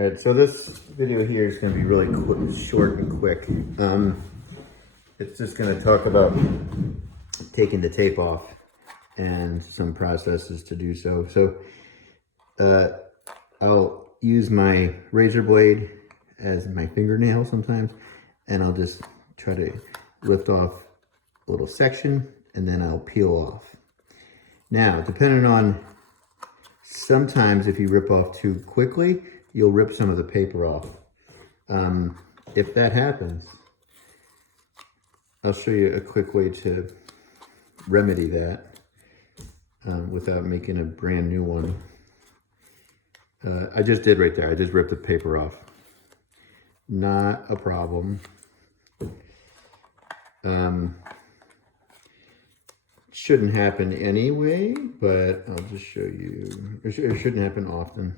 All right, so this video here is going to be really short and quick. It's just going to talk about taking the tape off and some processes to do so. So I'll use my razor blade as my fingernail sometimes, and I'll just try to lift off a little section, and then I'll peel off. Now, depending on, sometimes if you rip off too quickly, you'll rip some of the paper off. If that happens, I'll show you a quick way to remedy that without making a brand new one. I just did right there. I just ripped the paper off. Not a problem. Shouldn't happen anyway, but I'll just show you. It shouldn't happen often.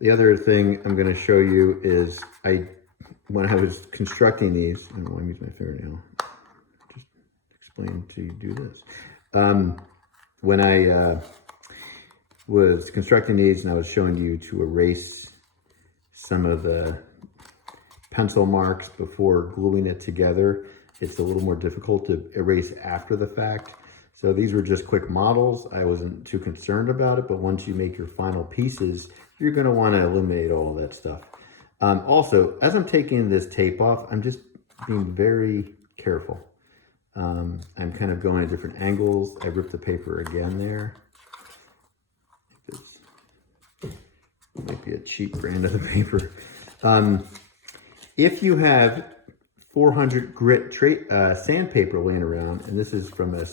The other thing I'm going to show you is when I was constructing these, I don't know why I'm using my fingernail. Just explain to you do this. When I was constructing these and I was showing you to erase some of the pencil marks before gluing it together, it's a little more difficult to erase after the fact. So these were just quick models. I wasn't too concerned about it, but once you make your final pieces, you're going to want to eliminate all of that stuff. Also, as I'm taking this tape off, I'm just being very careful. I'm kind of going at different angles. I ripped the paper again there. It might be a cheap brand of the paper. If you have 400 grit sandpaper laying around, and this is from a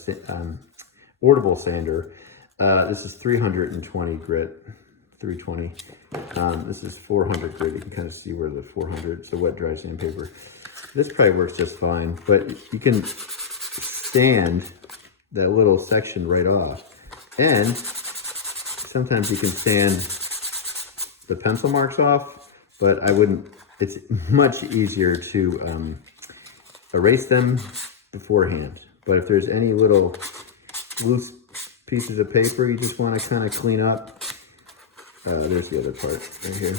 Audible sander, this is 320 grit. 320. This is 400 grit. You can kind of see where the 400, so wet dry sandpaper. This probably works just fine, but you can sand that little section right off. And sometimes you can sand the pencil marks off, but I wouldn't. It's much easier to erase them beforehand. But if there's any little loose pieces of paper you just want to kind of clean up, there's the other part right here.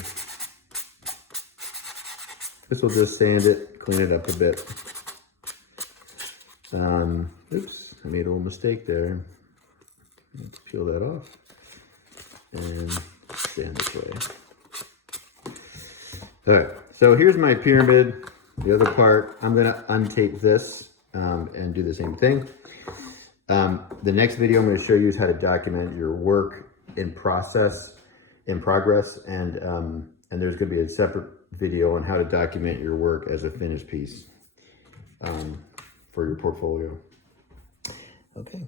This will just sand it, clean it up a bit. Oops, I made a little mistake there. Let's peel that off and sand this way. All right, so here's my pyramid. The other part, I'm gonna untape this and do the same thing. The next video I'm gonna show you is how to document your work in progress, and there's going to be a separate video on how to document your work as a finished piece for your portfolio. Okay.